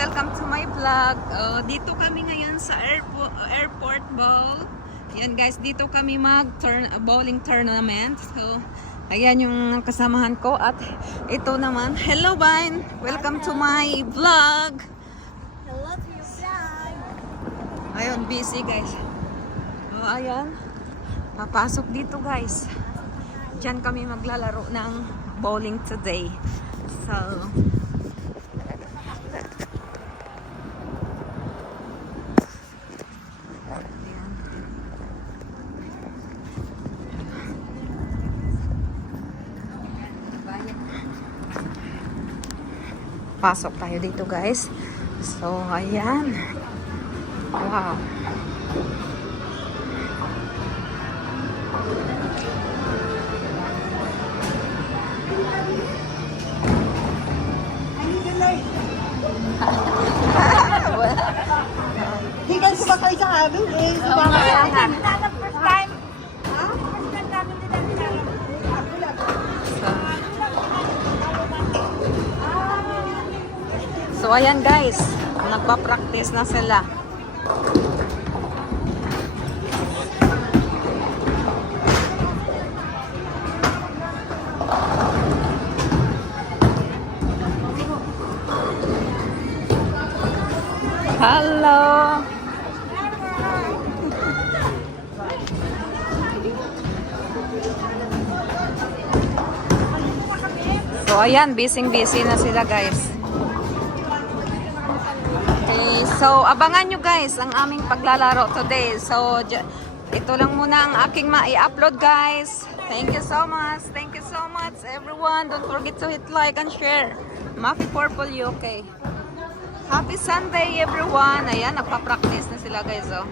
Welcome to my vlog. Dito kami ngayon sa airport ball. Yan guys, dito kami bowling tournament. So, ayan yung kasamahan ko at ito naman. Hello Vine! Welcome to my vlog. Hello to your vlog. Ayun, busy guys. Ayan. Papasok dito guys. Diyan kami maglalaro ng bowling today. So, pasok tayo dito guys. So, ayan. Wow. Hindi ka sumakay sa amin eh. Sumakay sa amin. First time. So, ayan guys. Nagpa-practice na sila. Hello! So, ayan. Busy na sila guys. Okay, so abangan nyo guys ang aming paglalaro today. So, ito lang muna ang aking mai-upload guys. Thank you so much. Thank you so much everyone. Don't forget to hit like and share. Maki Purple UK. Happy Sunday everyone. Ayan, nagpa-practice na sila guys oh.